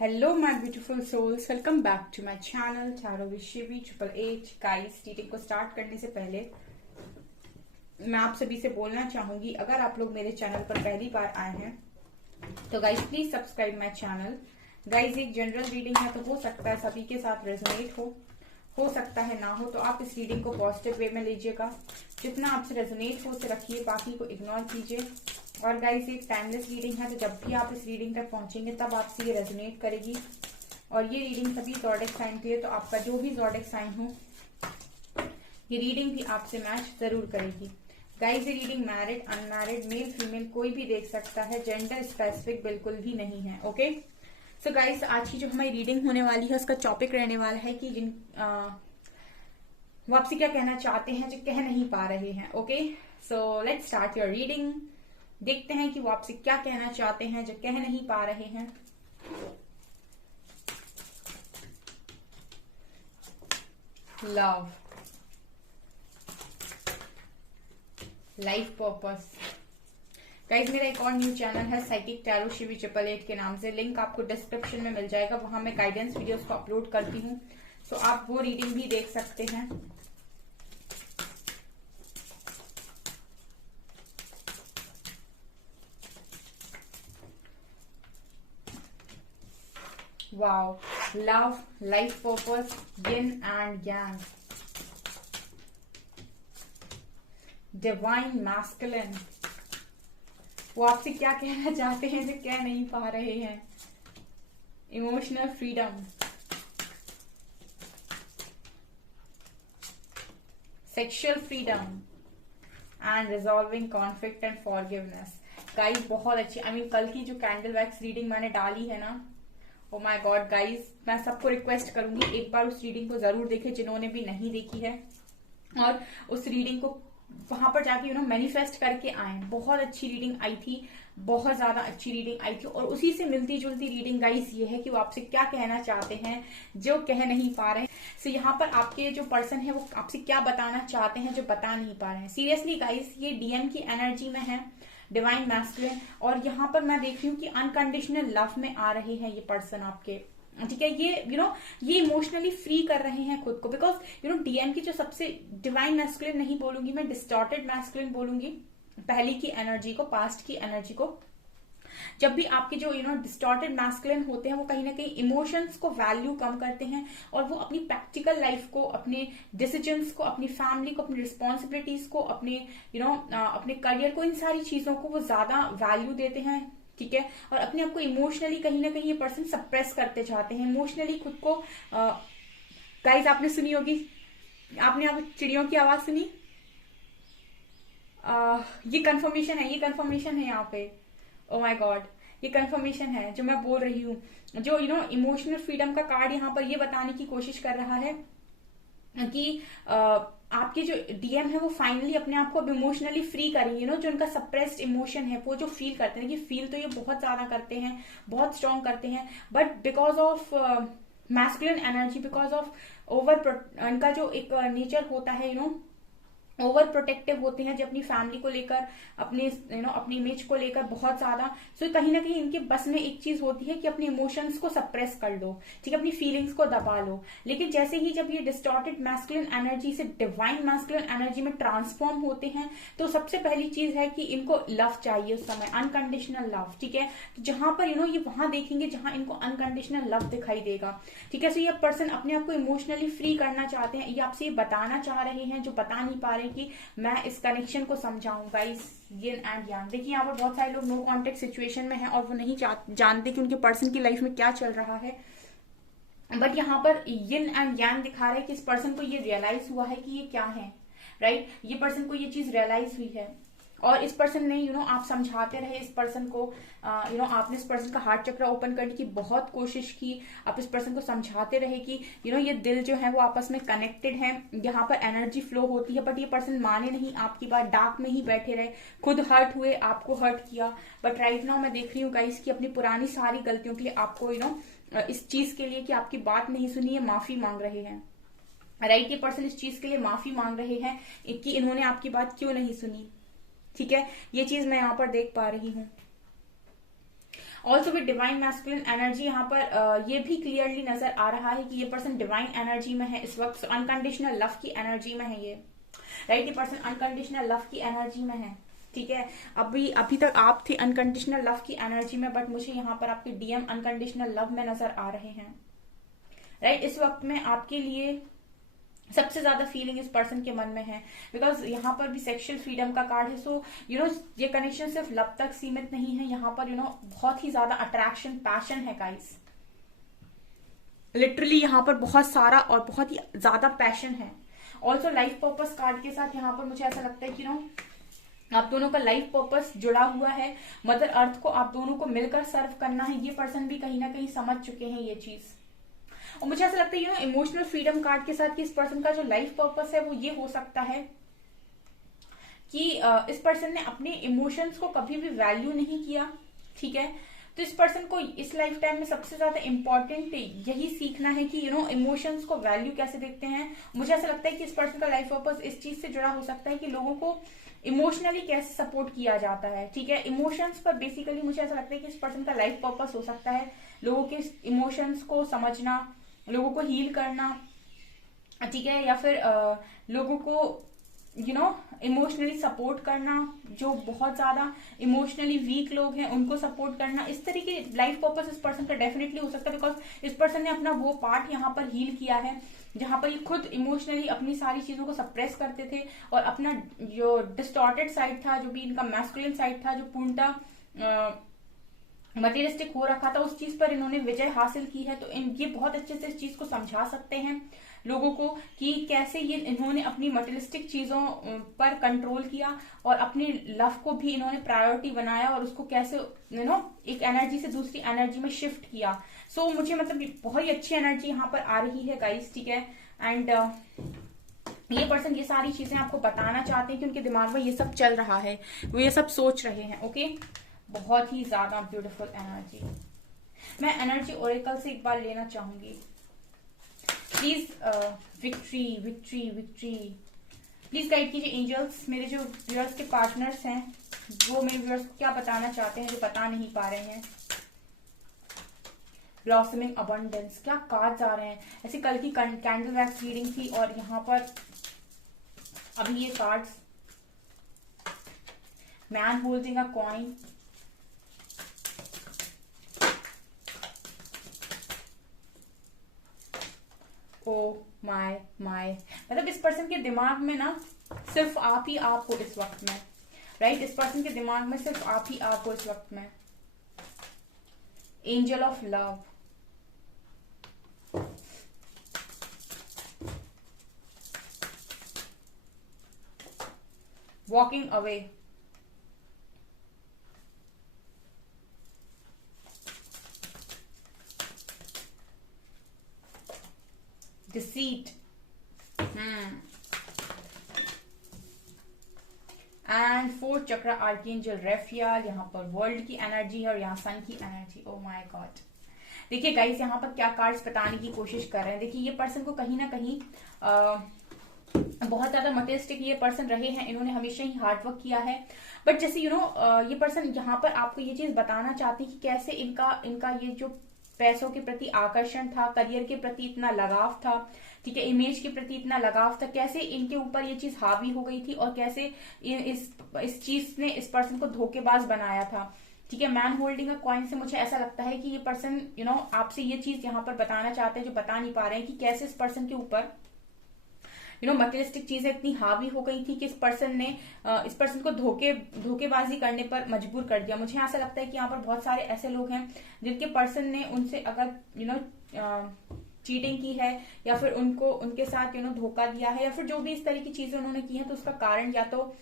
Hello my beautiful souls, welcome back to my channel Tarot with Shivi 888। Guys, reading को start करने से पहले मैं आप सभी से बोलना चाहूंगी, अगर आप लोग मेरे चैनल पर पहली बार आए हैं तो guys please subscribe my channel. Guys, एक जनरल रीडिंग है तो हो सकता है सभी के साथ रेजोनेट हो सकता है ना हो, तो आप इस रीडिंग को पॉजिटिव वे में लीजिएगा। जितना आपसे रेजोनेट हो उसे रखिए, बाकी को इग्नोर कीजिए। और गाइस, एक टाइमलेस रीडिंग है तो जब भी आप इस रीडिंग तक पहुंचेंगे तब आपसे ये रेजोनेट करेगी। और ये रीडिंग सभी ज़ोडिएक साइन के लिए, तो आपका जो भी ज़ोडिएक साइन हो ये रीडिंग भी आपसे मैच जरूर करेगी। गाइस, ये reading married unmarried male female कोई भी देख सकता है, जेंडर स्पेसिफिक बिल्कुल भी नहीं है। ओके, सो गाइस, आज की जो हमारी रीडिंग होने वाली है उसका टॉपिक रहने वाला है कि वो आपसे क्या कहना चाहते हैं जो कह नहीं पा रहे हैं। Okay, so let's start your reading. देखते हैं कि वो आपसे क्या कहना चाहते हैं जो कह नहीं पा रहे हैं। Love, life purpose. गाइज, मेरा एक और न्यू चैनल है साइकिक टैरो शिवी 888 के नाम से, लिंक आपको डिस्क्रिप्शन में मिल जाएगा। वहां मैं गाइडेंस वीडियोस को अपलोड करती हूँ, सो आप वो रीडिंग भी देख सकते हैं। Wow, love, life purpose, yin and yang, divine masculine. वो आपसे क्या कहना चाहते हैं जो कह नहीं पा रहे हैं। Emotional freedom, sexual freedom and resolving conflict and forgiveness. Guys, बहुत अच्छी, आई मीन कल की जो कैंडल वैक्स रीडिंग मैंने डाली है ना, ओ माय गॉड गाइस, मैं सबको रिक्वेस्ट करूंगी एक बार उस रीडिंग को जरूर देखें जिन्होंने भी नहीं देखी है, और उस रीडिंग को वहां पर जाके मैनिफेस्ट करके आए। बहुत अच्छी रीडिंग आई थी, बहुत ज्यादा अच्छी रीडिंग आई थी। और उसी से मिलती जुलती रीडिंग गाइस ये है कि वो आपसे क्या कहना चाहते हैं जो कह नहीं पा रहे हैं। सो यहाँ पर आपके जो पर्सन है वो आपसे क्या बताना चाहते हैं जो बता नहीं पा रहे हैं। सीरियसली गाइस, ये डीएम की एनर्जी में है, डिवाइन मैस्कुलिन। और यहाँ पर मैं देख रही हूँ कि अनकंडीशनल लव में आ रहे हैं ये पर्सन आपके। ठीक है, ये ये इमोशनली फ्री कर रहे हैं खुद को, बिकॉज डीएम की जो सबसे डिवाइन मैस्कुलिन नहीं बोलूंगी मैं, डिस्टॉर्टेड मैस्कुलिन बोलूंगी। पहले की एनर्जी को, पास्ट की एनर्जी को, जब भी आपके जो डिस्टॉर्टेड मैस्कुलिन होते हैं वो कहीं ना कहीं इमोशंस को वैल्यू कम करते हैं, और वो अपनी प्रैक्टिकल लाइफ को, अपने डिसीजंस को, अपनी फैमिली को, अपनी रिस्पॉन्सिबिलिटीज को, अपने अपने करियर को, इन सारी चीजों को वो ज्यादा वैल्यू देते हैं। ठीक है, और अपने आप को इमोशनली कहीं ना कहीं ये पर्सन सप्रेस करते चाहते हैं, इमोशनली खुद को। गाइस, आपने सुनी होगी, आपने चिड़ियों की आवाज सुनी, ये कंफर्मेशन है, ये कंफर्मेशन है यहाँ पे। ओ माय गॉड, ये कंफर्मेशन है जो मैं बोल रही हूँ। जो इमोशनल फ्रीडम का कार्ड यहाँ पर ये बताने की कोशिश कर रहा है कि आपके जो डीएम है वो फाइनली अपने आप को अब इमोशनली फ्री करेंगे। जो उनका सप्रेस्ड इमोशन है, वो जो फील करते हैं, कि फील तो ये बहुत ज्यादा करते हैं, बहुत स्ट्रॉन्ग करते हैं, but because of masculine energy, because of इनका जो एक नेचर होता है, ओवर प्रोटेक्टिव होते हैं जो अपनी फैमिली को लेकर, अपने अपनी इमेज को लेकर बहुत ज्यादा। सो कहीं ना कहीं इनके बस में एक चीज होती है कि अपने इमोशंस को सप्रेस कर लो, ठीक है, अपनी फीलिंग्स को दबा लो। लेकिन जैसे ही जब ये डिस्टॉर्टेड मैस्कुलिन एनर्जी से डिवाइन मैस्कुलिन एनर्जी में ट्रांसफॉर्म होते हैं, तो सबसे पहली चीज है कि इनको लव चाहिए उस समय, अनकंडीशनल लव। ठीक है, जहां पर ये वहां देखेंगे जहां इनको अनकंडीशनल लव दिखाई देगा। ठीक है, सो ये पर्सन अपने आप को इमोशनली फ्री करना चाहते हैं, ये आपसे ये बताना चाह रहे हैं जो बता नहीं पा रहे कि मैं इस कनेक्शन को समझाऊं। गाइस, यिन एंड यांग, देखिए यहाँ पर बहुत सारे लोग नो कॉन्टेक्ट सिचुएशन में हैं और वो नहीं जानते कि उनके पर्सन की लाइफ में क्या चल रहा है, बट यहाँ पर यिन एंड यांग दिखा रहा है कि इस पर्सन को ये रियलाइज हुआ है कि ये क्या है। राइट, ये पर्सन को ये चीज रियलाइज हुई है, और इस पर्सन ने आप समझाते रहे इस पर्सन को, आपने इस पर्सन का हार्ट चक्र ओपन करने की बहुत कोशिश की। आप इस पर्सन को समझाते रहे कि ये दिल जो है वो आपस में कनेक्टेड है, यहाँ पर एनर्जी फ्लो होती है, बट ये पर्सन माने नहीं आपकी बात, डार्क में ही बैठे रहे, खुद हर्ट हुए, आपको हर्ट किया। बट राइट नाउ मैं देख रही हूँ गाइस कि अपनी पुरानी सारी गलतियों के लिए आपको इस चीज के लिए कि आपकी बात नहीं सुनी है, माफी मांग रहे हैं। राइट, ये पर्सन इस चीज के लिए माफी मांग रहे हैं कि इन्होंने आपकी बात क्यों नहीं सुनी। ठीक है, ये चीज मैं यहाँ पर देख पा रही हूँ। Also with divine masculine energy यहाँ पर ये भी क्लियरली नजर आ रहा है कि ये पर्सन डिवाइन एनर्जी में है इस वक्त, अनकंडीशनल लव की एनर्जी में है ये, राइट। ये पर्सन अनकंडीशनल लव की एनर्जी में है, ठीक है। अभी तक आप थे अनकंडीशनल लव की एनर्जी में, बट मुझे यहाँ पर आपके डीएम अनकंडीशनल लव में नजर आ रहे हैं, राइट। इस वक्त में आपके लिए सबसे ज्यादा फीलिंग इस पर्सन के मन में है, बिकॉज यहाँ पर भी सेक्सुअल फ्रीडम का कार्ड है। सो ये कनेक्शन सिर्फ लव तक सीमित नहीं है, यहाँ पर बहुत ही ज्यादा अट्रैक्शन, पैशन है गाइस, लिटरली यहाँ पर बहुत सारा और बहुत ही ज्यादा पैशन है। ऑल्सो लाइफ पर्पस कार्ड के साथ यहाँ पर मुझे ऐसा लगता है कि आप दोनों का लाइफ पर्पस जुड़ा हुआ है, मदर अर्थ को आप दोनों को मिलकर सर्व करना है, ये पर्सन भी कहीं ना कहीं समझ चुके हैं ये चीज। और मुझे ऐसा लगता है इमोशनल फ्रीडम कार्ड के साथ कि इस पर्सन का जो लाइफ पर्पस है वो ये हो सकता है कि इस पर्सन ने अपने इमोशंस को कभी भी वैल्यू नहीं किया, ठीक है। तो इस पर्सन को इस लाइफ टाइम में सबसे ज्यादा इंपॉर्टेंट यही सीखना है कि इमोशंस को वैल्यू कैसे देखते हैं। मुझे ऐसा लगता है कि इस पर्सन का लाइफ पर्पस इस चीज से जुड़ा हो सकता है कि लोगों को इमोशनली कैसे सपोर्ट किया जाता है, ठीक है। इमोशंस पर बेसिकली मुझे ऐसा लगता है कि इस पर्सन का लाइफ पर्पस हो सकता है लोगों के इमोशंस को समझना, लोगों को हील करना, ठीक है, या फिर लोगों को इमोशनली सपोर्ट करना, जो बहुत ज्यादा इमोशनली वीक लोग हैं उनको सपोर्ट करना। इस तरीके लाइफ पर्पस इस पर्सन का डेफिनेटली हो सकता है, बिकॉज इस पर्सन ने अपना वो पार्ट यहाँ पर हील किया है जहां पर ये खुद इमोशनली अपनी सारी चीजों को सप्रेस करते थे, और अपना जो डिस्टॉर्टेड साइड था, जो भी इनका मैस्कुलिन साइड था, जो पूर्णतः मटेरियलिस्टिक हो रखा था, उस चीज पर इन्होंने विजय हासिल की है। तो ये बहुत अच्छे से इस चीज को समझा सकते हैं लोगों को कि कैसे इन्होंने अपनी मटेरियलिस्टिक चीजों पर कंट्रोल किया और अपनी लव को भी इन्होंने प्रायोरिटी बनाया, और उसको कैसे एक एनर्जी से दूसरी एनर्जी में शिफ्ट किया। सो मुझे मतलब बहुत ही अच्छी एनर्जी यहाँ पर आ रही है गाइस, ठीक है। एंड ये पर्सन ये सारी चीजें आपको बताना चाहते हैं कि उनके दिमाग में ये सब चल रहा है, वो ये सब सोच रहे हैं, ओके। बहुत ही ज्यादा ब्यूटीफुल एनर्जी। मैं एनर्जी ओरेकल से एक बार लेना चाहूंगी please. Victory victory victory please guide कीजिए एंजल्स। मेरे जो व्यूअर्स के पार्टनर्स हैं वो मेरे व्यूअर्स को क्या बताना चाहते हैं जो बता नहीं पा रहे हैं। ब्लॉसमिंग अबंडेंस, क्या कार्ड्स आ रहे हैं। ऐसे कल की कैंडल वैक्स रीडिंग थी और यहाँ पर अभी ये cards, man holding a coin, oh my मतलब इस पर्सन के दिमाग में ना सिर्फ आप ही आप हो इस वक्त में, राइट। इस पर्सन के दिमाग में सिर्फ आप ही आप हो इस वक्त में। Angel of love, walking away, deceit, and fourth चक्र आर्कएंजल रेफियाल। यहाँ पर वर्ल्ड की एनर्जी है और यहाँ सन की एनर्जी। ओ माय गॉड, देखिए गाइस यहाँ पर क्या कार्ड्स बताने की कोशिश कर रहे हैं। देखिए ये पर्सन को कहीं ना कहीं बहुत ज्यादा मटेरियलिस्टिक ये पर्सन रहे हैं, इन्होंने हमेशा ही हार्डवर्क किया है, बट जैसे ये पर्सन यहाँ पर आपको ये चीज बताना चाहते हैं कि कैसे इनका ये जो पैसों के प्रति आकर्षण था, करियर के प्रति इतना लगाव था, ठीक है, इमेज के प्रति इतना लगाव था, कैसे इनके ऊपर ये चीज हावी हो गई थी और कैसे इस चीज ने इस पर्सन को धोखेबाज बनाया था, ठीक है। मैन होल्डिंग अ कॉइन से मुझे ऐसा लगता है कि ये पर्सन आपसे ये चीज यहाँ पर बताना चाहते हैं जो बता नहीं पा रहे हैं कि कैसे इस पर्सन के ऊपर मटेरियलिस्टिक चीजें इतनी हावी हो गई थी कि इस पर्सन ने इस पर्सन को धोखेबाजी करने पर मजबूर कर दिया। मुझे ऐसा लगता है कि यहाँ पर बहुत सारे ऐसे लोग हैं जिनके पर्सन ने उनसे अगर चीटिंग की है या फिर उनके साथ धोखा दिया है या फिर जो भी इस तरह की चीजें उन्होंने की है, तो उसका कारण या तो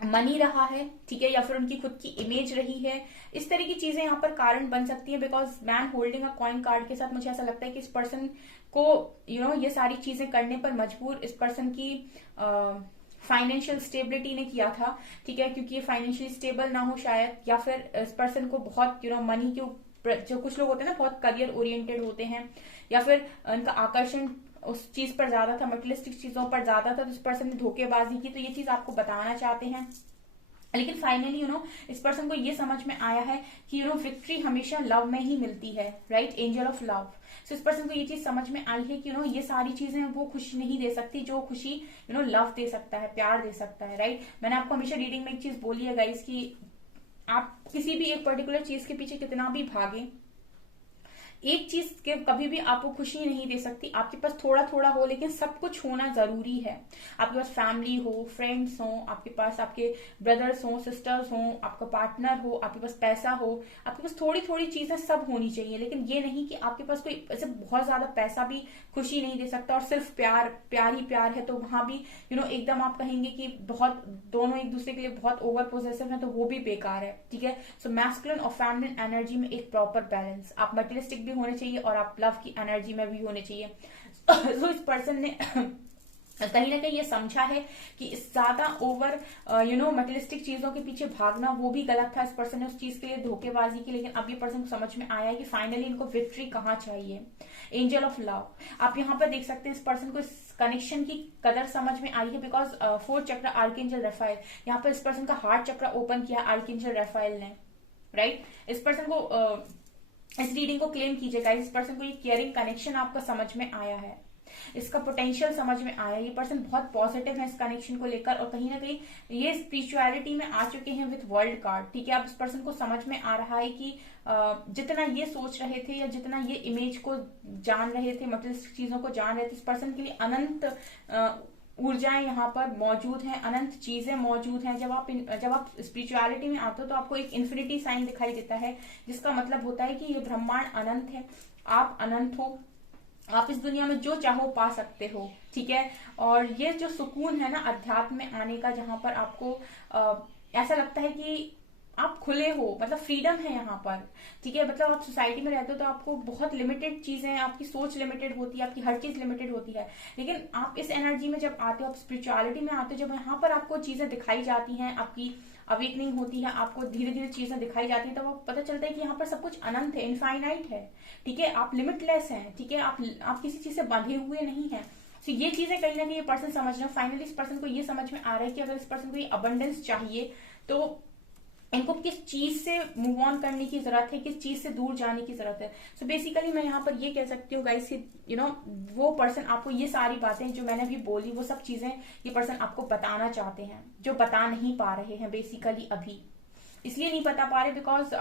मनी रहा है, ठीक है, या फिर उनकी खुद की इमेज रही है। इस तरह की चीजें यहाँ पर कारण बन सकती है, because man holding a coin card के साथ मुझे ऐसा लगता है कि इस पर्सन को ये सारी चीजें करने पर मजबूर इस पर्सन की फाइनेंशियल स्टेबिलिटी ने किया था, ठीक है, क्योंकि ये फाइनेंशियली स्टेबल ना हो शायद, या फिर इस पर्सन को बहुत मनी के ऊपर, जो कुछ लोग होते हैं ना बहुत करियर ओरिएंटेड होते हैं, या फिर इनका आकर्षण उस चीज पर ज्यादा था, मटेरियलिस्टिक चीजों पर ज्यादा था, तो इस पर्सन ने धोखेबाजी की। तो ये चीज आपको बताना चाहते हैं लेकिन फाइनली इस पर्सन को ये समझ में आया है कि विक्ट्री हमेशा लव में ही मिलती है, राइट, एंजल ऑफ लव। सो इस पर्सन को ये चीज समझ में आई है कि ये सारी चीजें वो खुशी नहीं दे सकती जो खुशी लव दे सकता है, प्यार दे सकता है, राइट। मैंने आपको हमेशा रीडिंग में एक चीज बोली है गाइस कि आप किसी भी एक पर्टिकुलर चीज के पीछे कितना भी भागे, एक चीज के कभी भी आपको खुशी नहीं दे सकती। आपके पास थोड़ा थोड़ा हो लेकिन सब कुछ होना जरूरी है। आपके पास फैमिली हो, फ्रेंड्स हो, आपके पास आपके ब्रदर्स हो, सिस्टर्स हो, आपका पार्टनर हो, आपके पास पैसा हो, आपके पास थोड़ी थोड़ी चीजें सब होनी चाहिए। लेकिन ये नहीं कि आपके पास कोई ऐसे बहुत ज्यादा पैसा भी खुशी नहीं दे सकता और सिर्फ प्यार प्यार ही प्यार है, तो वहां भी एकदम आप कहेंगे कि बहुत दोनों एक दूसरे के लिए बहुत ओवर पोजेसिव है, तो वो भी बेकार है, ठीक है। सो मैस्कुलिन और फेमिनिन एनर्जी में एक प्रॉपर बैलेंस, आप मटेरियलिस्टिक भी होने चाहिए और आप लव की एनर्जी में भी होने चाहिए। सो इस पर्सन ने कहीं ना कहीं ये समझा है कि ज्यादा ओवर मटेरियलिस्टिक चीजों के पीछे भागना वो भी गलत था। इस पर्सन ने उस चीज के लिए धोखेबाजी की, लेकिन अब ये पर्सन को समझ में आया है कि फाइनली इनको विक्ट्री कहाँ चाहिए, एंजल ऑफ लव। आप यहाँ पर देख सकते हैं इस पर्सन को इस कनेक्शन की कदर समझ में आई है, बिकॉज 4th चक्र आर्कएंजल रफाइल, यहाँ पर इस पर्सन का हार्ट चक्र ओपन किया आर्कएंजल रफाइल ने, राइट। इस पर्सन को इस रीडिंग को क्लेम कीजिएगा, इस पर्सन को ये केयरिंग कनेक्शन आपका समझ में आया है, इसका पोटेंशियल समझ में आया। ये पर्सन बहुत पॉजिटिव है इस कनेक्शन को लेकर और कहीं ना कहीं ये स्पिरिचुअलिटी में आ चुके हैं विथ वर्ल्ड कार्ड, ठीक है। अब इस पर्सन को समझ में आ रहा है कि जितना ये सोच रहे थे या जितना ये इमेज को जान रहे थे, मटेरियलिस्टिक चीजों को जान रहे थे, इस पर्सन के लिए अनंत ऊर्जाएं यहाँ पर मौजूद हैं, अनंत चीजें मौजूद हैं। जब आप स्पिरिचुअलिटी में आते हो तो आपको एक इन्फिनिटी साइन दिखाई देता है, जिसका मतलब होता है कि ये ब्रह्मांड अनंत है, आप अनंत हो, आप इस दुनिया में जो चाहो पा सकते हो, ठीक है। और ये जो सुकून है ना अध्यात्म में आने का, जहां पर आपको ऐसा लगता है कि आप खुले हो, मतलब फ्रीडम है यहाँ पर, ठीक है। मतलब आप सोसाइटी में रहते हो तो आपको बहुत लिमिटेड चीजें, आपकी सोच लिमिटेड होती है, आपकी हर चीज लिमिटेड होती है। लेकिन आप इस एनर्जी में जब आते हो, आप स्पिरिचुअलिटी में आते हो, जब यहाँ पर आपको चीजें दिखाई जाती हैं, आपकी अवेकनिंग होती है, आपको धीरे धीरे चीजें दिखाई जाती है, तो आपको पता चलता है कि यहाँ पर सब कुछ अनंत है, इनफाइनाइट है, ठीक है। आप लिमिटलेस हैं, ठीक है। आप किसी चीज से बंधे हुए नहीं है। तो ये चीजें कहीं ना कहीं ये पर्सन समझ रहे हैं। फाइनली इस पर्सन को ये समझ में आ रहा है कि अगर इस पर्सन को ये अबंडेंस चाहिए तो इनको किस चीज से मूव ऑन करने की जरूरत है, किस चीज से दूर जाने की जरूरत है। सो बेसिकली मैं यहाँ पर ये कह सकती हूँ गाइस कि वो पर्सन आपको ये सारी बातें जो मैंने अभी बोली, वो सब चीजें ये पर्सन आपको बताना चाहते हैं, जो बता नहीं पा रहे हैं बेसिकली अभी। इसलिए नहीं बता पा रहे बिकॉज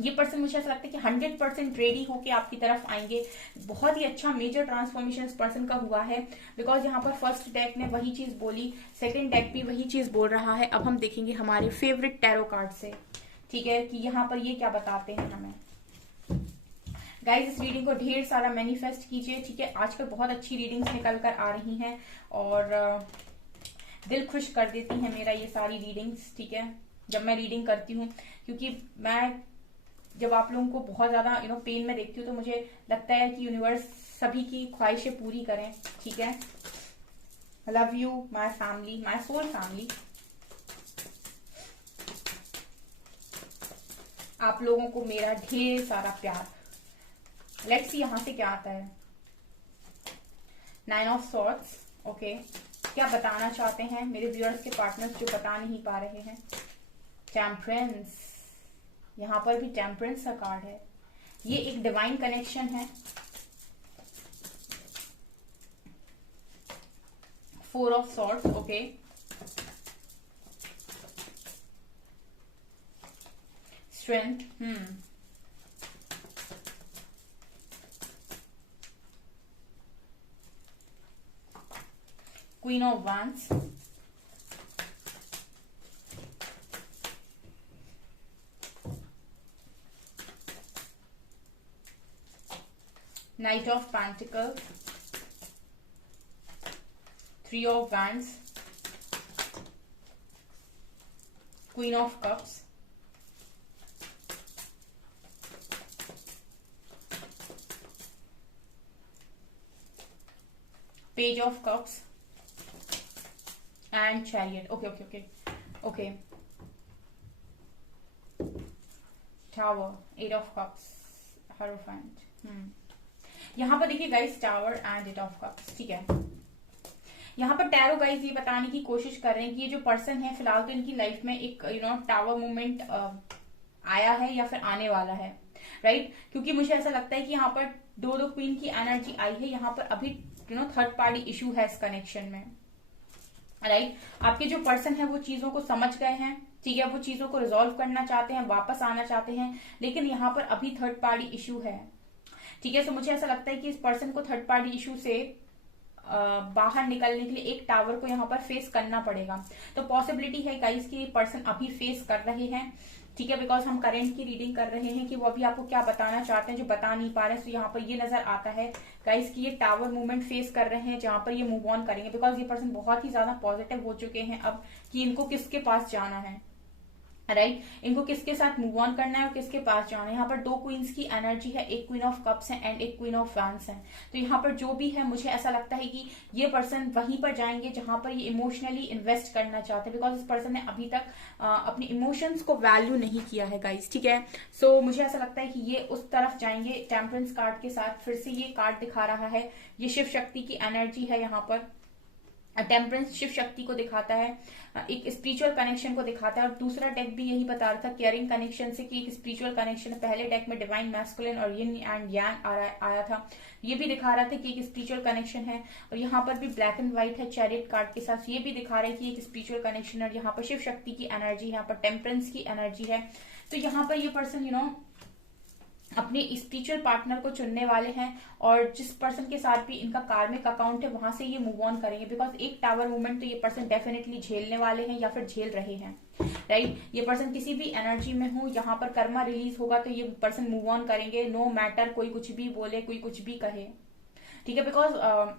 ये पर्सन मुझे ऐसा लगता है कि 100% रेडी होके आपकी तरफ आएंगे। बहुत ही अच्छा मेजर ट्रांसफॉर्मेशन इस पर्सन का हुआ है, बिकॉज यहाँ पर फर्स्ट डेक ने वही चीज बोली, सेकंड डेक भी वही चीज बोल रहा है। अब हम देखेंगे हमारे फेवरेट टैरो कार्ड से, ठीक है, कि यहाँ पर ये क्या बताते हैं हमें। गाइज इस रीडिंग को ढेर सारा मैनिफेस्ट कीजिए, ठीक है। आजकल बहुत अच्छी रीडिंग्स निकल कर आ रही हैं और दिल खुश कर देती हैं मेरा ये सारी रीडिंग्स, ठीक है, जब मैं रीडिंग करती हूँ। क्योंकि मैं जब आप लोगों को बहुत ज्यादा पेन में देखती हूँ तो मुझे लगता है कि यूनिवर्स सभी की ख्वाहिशें पूरी करें, ठीक है। Love you my family, my soul family. आप लोगों को मेरा ढेर सारा प्यार। लेट्स सी यहां से क्या आता है। 9 ऑफ सॉर्ड्स, ओके। क्या बताना चाहते हैं मेरे व्यूअर्स के पार्टनर्स जो बता नहीं पा रहे हैं। टेम्परेंस, यहां पर भी टेम्परेंस का कार्ड है। ये एक डिवाइन कनेक्शन है। 4 of swords, okay. Strength, queen of wands, Knight of Pentacles, 3 of Wands, Queen of Cups, Page of Cups, and Chariot. Okay. Tower, 8 of Cups, Hierophant. यहाँ पर देखिए guys, tower and 8 of cups, ठीक है। यहाँ पर tarot guys ये बताने की कोशिश कर रहे हैं कि ये जो पर्सन है फिलहाल तो इनकी लाइफ में एक टावर मूवमेंट आया है या फिर आने वाला है, राइट। क्योंकि मुझे ऐसा लगता है कि यहाँ पर दो क्वीन की एनर्जी आई है, यहाँ पर अभी थर्ड पार्टी इशू है इस कनेक्शन में, राइट। आपके जो पर्सन है वो चीजों को समझ गए हैं, ठीक है, वो चीजों को रिजॉल्व करना चाहते हैं, वापस आना चाहते हैं, लेकिन यहाँ पर अभी थर्ड पार्टी इशू है, ठीक है। तो मुझे ऐसा लगता है कि इस पर्सन को थर्ड पार्टी इशू से बाहर निकलने के लिए एक टावर को यहाँ पर फेस करना पड़ेगा। तो पॉसिबिलिटी है गाइस कि ये पर्सन अभी फेस कर रहे हैं, ठीक है, बिकॉज हम करंट की रीडिंग कर रहे हैं कि वो अभी आपको क्या बताना चाहते हैं जो बता नहीं पा रहे हैं। तो यहाँ पर ये नजर आता है गाइस कि ये टावर मूवमेंट फेस कर रहे हैं जहां पर ये मूव ऑन करेंगे, बिकॉज ये पर्सन बहुत ही ज्यादा पॉजिटिव हो चुके हैं अब कि इनको किसके पास जाना है, राइट। इनको किसके साथ मूव ऑन करना है और किसके पास जाना है। यहाँ पर दो क्वींस की एनर्जी है, एक क्वीन ऑफ कप्स है एंड एक क्वीन ऑफ वैंड्स है। तो यहाँ पर जो भी है मुझे ऐसा लगता है कि ये पर्सन वहीं पर जाएंगे जहां पर ये इमोशनली इन्वेस्ट करना चाहते हैं, बिकॉज इस पर्सन ने अभी तक अपने इमोशंस को वैल्यू नहीं किया है गाइस, ठीक है। सो मुझे ऐसा लगता है कि ये उस तरफ जाएंगे टेम्परेंस कार्ड के साथ। फिर से ये कार्ड दिखा रहा है, ये शिव शक्ति की एनर्जी है, यहाँ पर टेम्परेंस शिव शक्ति को दिखाता है, एक स्पिरिचुअल कनेक्शन को दिखाता है। और दूसरा डेक भी यही बता रहा था केयरिंग कनेक्शन से कि एक स्पिरिचुअल कनेक्शन है। पहले डेक में डिवाइन मैस्कुलिन और यिन एंड यांग आया था, ये भी दिखा रहा था कि एक स्पिरिचुअल कनेक्शन है। और यहाँ पर भी ब्लैक एंड व्हाइट है चैरियट कार्ड के साथ, ये भी दिखा रहा है कि एक स्पिरिचुअल कनेक्शन है। यहाँ पर शिव शक्ति की एनर्जी, यहाँ पर टेम्परेंस की एनर्जी है। तो यहाँ पर ये पर्सन अपने स्पिरिचुअल पार्टनर को चुनने वाले हैं और जिस पर्सन के साथ भी इनका कार्मिक अकाउंट है वहां से ये मूव ऑन करेंगे, बिकॉज एक टावर मूवमेंट तो ये पर्सन डेफिनेटली झेलने वाले हैं या फिर झेल रहे हैं, राइट। ये पर्सन किसी भी एनर्जी में हो, यहाँ पर कर्मा रिलीज होगा तो ये पर्सन मूव ऑन करेंगे, नो मैटर कोई कुछ भी बोले, कोई कुछ भी कहे, ठीक है। बिकॉज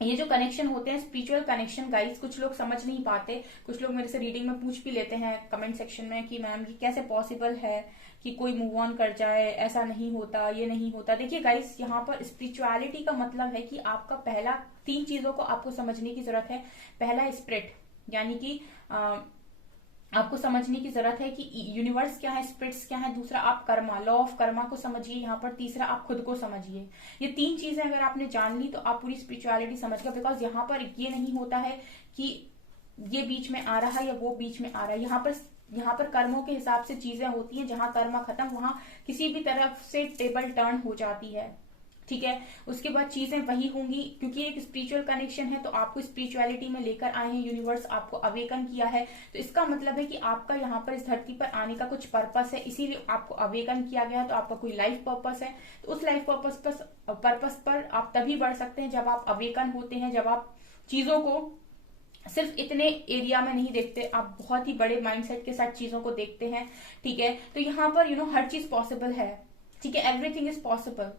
ये जो कनेक्शन होते हैं स्पिरिचुअल कनेक्शन गाइस, कुछ लोग समझ नहीं पाते, कुछ लोग मेरे से रीडिंग में पूछ भी लेते हैं कमेंट सेक्शन में कि मैम ये कैसे पॉसिबल है कि कोई मूव ऑन कर जाए, ऐसा नहीं होता, ये नहीं होता। देखिए गाइस, यहाँ पर स्पिरिचुअलिटी का मतलब है कि आपका पहला 3 चीजों को आपको समझने की जरूरत है। पहला स्पिरिट, यानी कि आपको समझने की जरूरत है कि यूनिवर्स क्या है, स्पिरिट्स क्या है। दूसरा आप कर्मा, लॉ ऑफ कर्मा को समझिए यहाँ पर। तीसरा आप खुद को समझिए। ये 3 चीजें अगर आपने जान ली तो आप पूरी स्पिरिचुअलिटी समझ गए। बिकॉज यहाँ पर ये नहीं होता है कि ये बीच में आ रहा है या वो बीच में आ रहा है। यहाँ पर कर्मों के हिसाब से चीजें होती हैं, जहां कर्मा खत्म वहां किसी भी तरफ से टेबल टर्न हो जाती है, ठीक है। उसके बाद चीजें वही होंगी, क्योंकि एक स्पिरिचुअल कनेक्शन है तो आपको स्पिरिचुअलिटी में लेकर आए हैं, यूनिवर्स आपको अवेकन किया है। तो इसका मतलब है कि आपका यहाँ पर इस धरती पर आने का कुछ पर्पस है, इसीलिए आपको अवेकन किया गया है। तो आपका कोई लाइफ पर्पस है, तो उस लाइफ पर्पस पर आप तभी बढ़ सकते हैं जब आप अवेकन होते हैं, जब आप चीजों को सिर्फ इतने एरिया में नहीं देखते, आप बहुत ही बड़े माइंडसेट के साथ चीजों को देखते हैं, ठीक है। तो यहाँ पर हर चीज पॉसिबल है, ठीक है, एवरीथिंग इज पॉसिबल,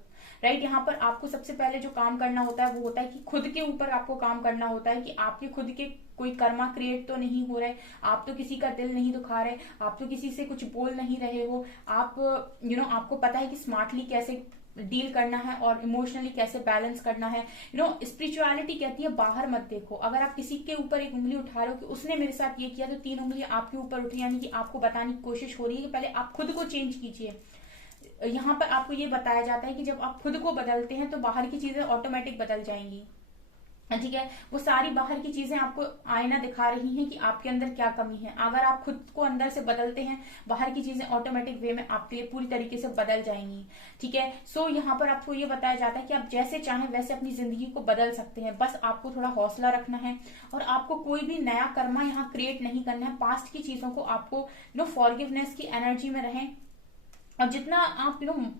राइट। यहाँ पर आपको सबसे पहले जो काम करना होता है वो होता है कि खुद के ऊपर आपको काम करना होता है कि आपके खुद के कोई कर्मा क्रिएट तो नहीं हो रहे, आप तो किसी का दिल नहीं दुखा रहे, आप तो किसी से कुछ बोल नहीं रहे हो, आप आपको पता है कि स्मार्टली कैसे डील करना है और इमोशनली कैसे बैलेंस करना है। स्पिरिचुअलिटी कहती है बाहर मत देखो। अगर आप किसी के ऊपर एक उंगली उठा रहे हो कि उसने मेरे साथ ये किया, तो 3 उंगलियां आपके ऊपर उठी, यानी कि आपको बताने की कोशिश हो रही है कि पहले आप खुद को चेंज कीजिए। यहाँ पर आपको ये बताया जाता है कि जब आप खुद को बदलते हैं तो बाहर की चीजें ऑटोमेटिक बदल जाएंगी, ठीक है। वो सारी बाहर की चीजें आपको आईना दिखा रही हैं कि आपके अंदर क्या कमी है। अगर आप खुद को अंदर से बदलते हैं, बाहर की चीजें ऑटोमेटिक वे में आपके लिए पूरी तरीके से बदल जाएंगी, ठीक है। सो यहाँ पर आपको ये बताया जाता है कि आप जैसे चाहें वैसे अपनी जिंदगी को बदल सकते हैं, बस आपको थोड़ा हौसला रखना है और आपको कोई भी नया कर्मा यहाँ क्रिएट नहीं करना है। पास्ट की चीजों को आपको फॉरगिवनेस की एनर्जी में रहें और जितना आप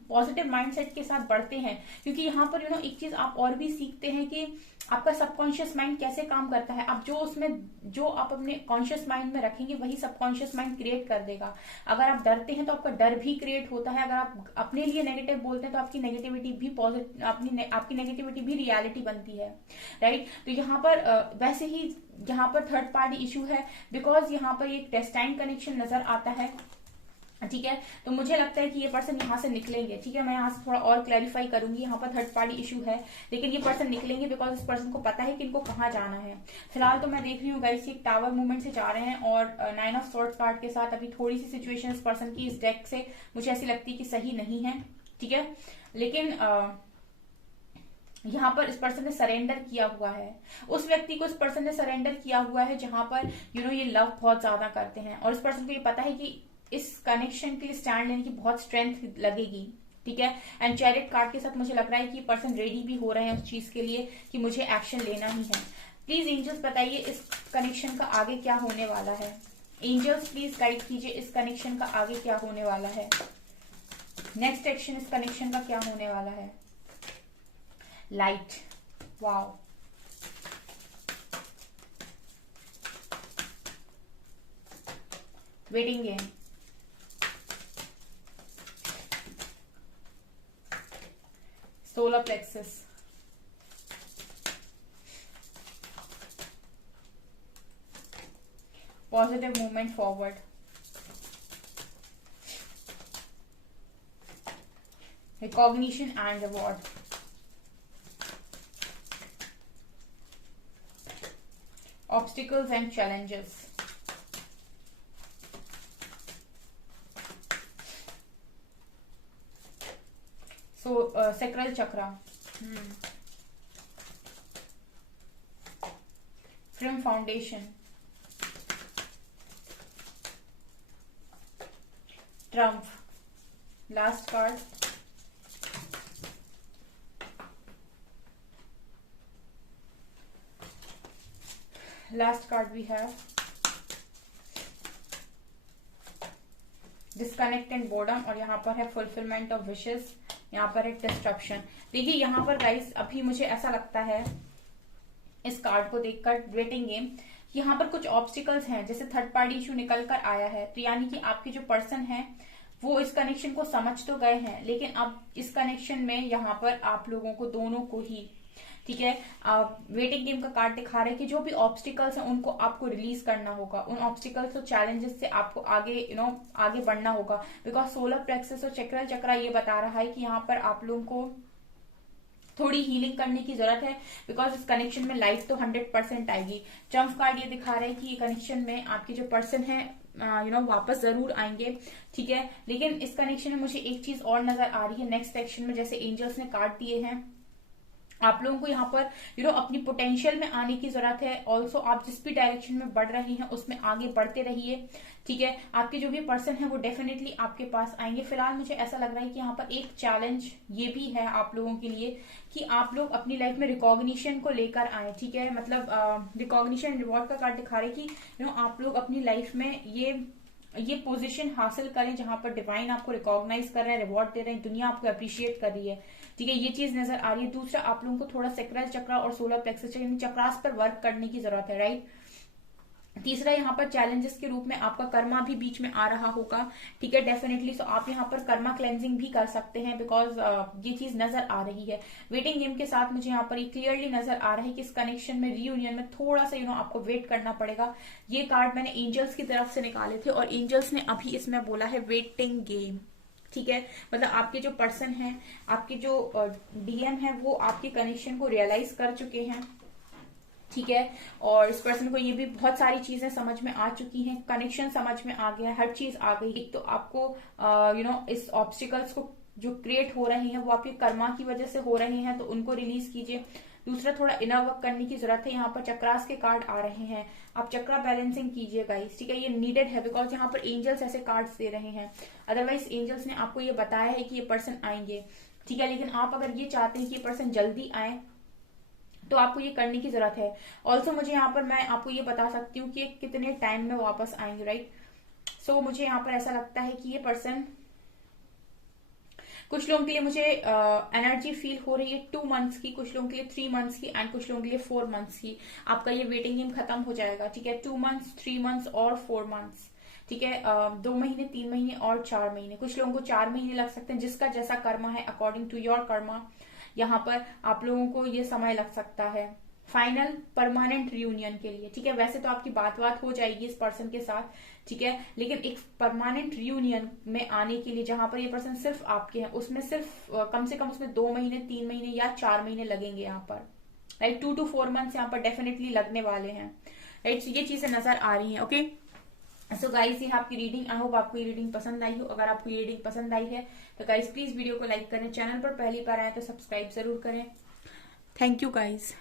पॉजिटिव माइंडसेट के साथ बढ़ते हैं, क्योंकि यहाँ पर एक चीज आप और भी सीखते हैं कि आपका सबकॉन्शियस माइंड कैसे काम करता है। आप जो आप अपने कॉन्शियस माइंड में रखेंगे वही सबकॉन्शियस माइंड क्रिएट कर देगा। अगर आप डरते हैं तो आपका डर भी क्रिएट होता है। अगर आप अपने लिए नेगेटिव बोलते हैं तो आपकी नेगेटिविटी भी पॉजिटिव, आपकी नेगेटिविटी भी रियलिटी बनती है, राइट। तो यहाँ पर वैसे ही यहाँ पर थर्ड पार्टी इशू है, बिकॉज यहाँ पर एक डेस्टाइन कनेक्शन नजर आता है, ठीक है। तो मुझे लगता है कि ये पर्सन यहाँ से निकलेंगे, ठीक है। मैं यहाँ से थोड़ा और क्लैरिफाई करूंगी। यहाँ पर थर्ड पार्टी इशू है, लेकिन ये पर्सन निकलेंगे बिकॉज इस पर्सन को पता है कि इनको कहाँ जाना है। फिलहाल तो मैं देख रही हूँ गाइस, एक टावर मूवमेंट से जा रहे हैं और 9 ऑफ स्वॉर्ड्स कार्ड के साथ अभी थोड़ी सी सिचुएशन इस पर्सन की इस डेक से मुझे ऐसी लगती है कि सही नहीं है, ठीक है। लेकिन यहाँ पर इस पर्सन ने सरेंडर किया हुआ है, उस व्यक्ति को इस पर्सन ने सरेंडर किया हुआ है जहां पर ये लव बहुत ज्यादा करते हैं, और इस पर्सन को ये पता है कि इस कनेक्शन के लिए स्टैंड लेने की बहुत स्ट्रेंथ लगेगी, ठीक है। एंड चैरियट कार्ड के साथ मुझे लग रहा है कि पर्सन रेडी भी हो रहे हैं उस चीज के लिए कि मुझे एक्शन लेना ही है। प्लीज एंजल्स बताइए इस कनेक्शन का आगे क्या होने वाला है। एंजल्स प्लीज गाइड कीजिए इस कनेक्शन का आगे क्या होने वाला है। नेक्स्ट एक्शन इस कनेक्शन का क्या होने वाला है। Light, wow, waiting game, solar plexus, positive movement forward, recognition and reward, obstacles and challenges, so sacral chakra, firm foundation, trump, last card, last card we have disconnect and boredom, और यहाँ पर है fulfilment of wishes, यहाँ पर है disruption. देखिए यहाँ पर गाइस अभी मुझे ऐसा लगता है इस कार्ड को देखकर, वेटिंग गेम, यहाँ पर कुछ ऑब्स्टिकल्स हैं, जैसे थर्ड पार्टी इशू निकल कर आया है, तो यानी कि आपके जो पर्सन है वो इस कनेक्शन को समझ तो गए हैं, लेकिन अब इस कनेक्शन में यहाँ पर आप लोगों को दोनों को ही, ठीक है, वेटिंग गेम का कार्ड दिखा रहे हैं कि जो भी ऑब्स्टिकल्स हैं उनको आपको रिलीज करना होगा, उन ऑब्स्टिकल्स और चैलेंजेस से आपको आगे आगे बढ़ना होगा, बिकॉज सोलर प्लेक्सस और चक्रल चक्रा ये बता रहा है कि यहाँ पर आप लोगों को थोड़ी हीलिंग करने की जरूरत है, बिकॉज इस कनेक्शन में लाइट तो 100% आएगी। ट्रम्प कार्ड ये दिखा रहा है कि ये कनेक्शन में आपके जो पर्सन है वापस जरूर आएंगे, ठीक है, लेकिन इस कनेक्शन में मुझे एक चीज और नजर आ रही है नेक्स्ट सेक्शन में, जैसे एंजल्स ने कार्ड दिए हैं, आप लोगों को यहाँ पर अपनी पोटेंशियल में आने की जरूरत है। ऑल्सो आप जिस भी डायरेक्शन में बढ़ रहे हैं उसमें आगे बढ़ते रहिए, ठीक है। आपके जो भी पर्सन है वो डेफिनेटली आपके पास आएंगे। फिलहाल मुझे ऐसा लग रहा है कि यहाँ पर एक चैलेंज ये भी है आप लोगों के लिए कि आप लोग अपनी लाइफ में रिकॉग्निशन को लेकर आए, ठीक है, मतलब रिकॉग्निशन एंड रिवॉर्ड का कार्ड दिखा रहे कि आप लोग अपनी लाइफ में ये पोजीशन हासिल करें जहां पर डिवाइन आपको रिकॉग्नाइज कर रहे हैं, रिवॉर्ड दे रहे हैं, दुनिया आपको अप्रिशिएट कर रही है, ठीक है, ये चीज नजर आ रही है। दूसरा, आप लोगों को थोड़ा सेक्रल चक्रा और सोलर प्लेक्सस चक्रास पर वर्क करने की जरूरत है, राइट। तीसरा, यहाँ पर चैलेंजेस के रूप में आपका कर्मा भी बीच में आ रहा होगा, ठीक है, डेफिनेटली। सो आप यहाँ पर कर्मा क्लेंजिंग भी कर सकते हैं, बिकॉज ये चीज नजर आ रही है। वेटिंग गेम के साथ मुझे यहाँ पर ये क्लियरली नजर आ रहा है कि इस कनेक्शन में, रियूनियन में थोड़ा सा आपको वेट करना पड़ेगा। ये कार्ड मैंने एंजल्स की तरफ से निकाले थे और एंजल्स ने अभी इसमें बोला है वेटिंग गेम, ठीक है, मतलब आपके जो पर्सन है, आपके जो डीएम है, वो आपके कनेक्शन को रियलाइज कर चुके हैं, ठीक है, और इस पर्सन को ये भी बहुत सारी चीजें समझ में आ चुकी हैं, कनेक्शन समझ में आ गया, हर चीज आ गई। एक तो आपको इस ऑब्स्टिकल्स को जो क्रिएट हो रहे हैं वो आपके कर्मा की वजह से हो रहे हैं, तो उनको रिलीज कीजिए। दूसरा, थोड़ा इनर वर्क करने की जरूरत है। यहाँ पर चक्रास के कार्ड आ रहे हैं, आप चक्रा बैलेंसिंग कीजिए गाइस, ठीक है, ये नीडेड है, बिकॉज यहाँ पर एंजल्स ऐसे कार्ड्स दे रहे हैं। अदरवाइज एंजल्स ने आपको ये बताया है कि ये पर्सन आएंगे, ठीक है, लेकिन आप अगर ये चाहते हैं कि ये पर्सन जल्दी आए तो आपको ये करने की जरूरत है। ऑल्सो मुझे यहाँ पर मैं आपको ये बता सकती हूँ कि कितने टाइम में वापस आएंगे, राइट। सो मुझे यहाँ पर ऐसा लगता है कि ये पर्सन, कुछ लोगों के लिए मुझे एनर्जी फील हो रही है 2 मंथ्स की, कुछ लोगों के लिए 3 मंथ्स की, एंड कुछ लोगों के लिए 4 मंथ्स की। आपका ये वेटिंग गेम खत्म हो जाएगा, ठीक है, 2 मंथ्स, 3 मंथ्स और 4 मंथ्स, ठीक है, 2 महीने, 3 महीने और 4 महीने। कुछ लोगों को 4 महीने लग सकते हैं, जिसका जैसा कर्मा है, अकॉर्डिंग टू योर कर्मा, यहाँ पर आप लोगों को ये समय लग सकता है फाइनल परमानेंट रियूनियन के लिए, ठीक है। वैसे तो आपकी बात हो जाएगी इस पर्सन के साथ, ठीक है, लेकिन एक परमानेंट रियूनियन में आने के लिए जहां पर ये पर्सन सिर्फ आपके हैं, उसमें सिर्फ कम से कम उसमें 2 महीने, 3 महीने या 4 महीने लगेंगे यहाँ पर, राइट। 2 to 4 मंथ्स यहाँ पर डेफिनेटली लगने वाले हैं, राइट। ये चीजें नजर आ रही है, ओके। सो गाइस, ये आपकी रीडिंग, आई होप आपको ये रीडिंग पसंद आई हो। अगर आपको ये रीडिंग पसंद आई है तो गाइस प्लीज वीडियो को लाइक करें, चैनल पर पहली बार आए तो सब्सक्राइब जरूर करें। Thank you guys.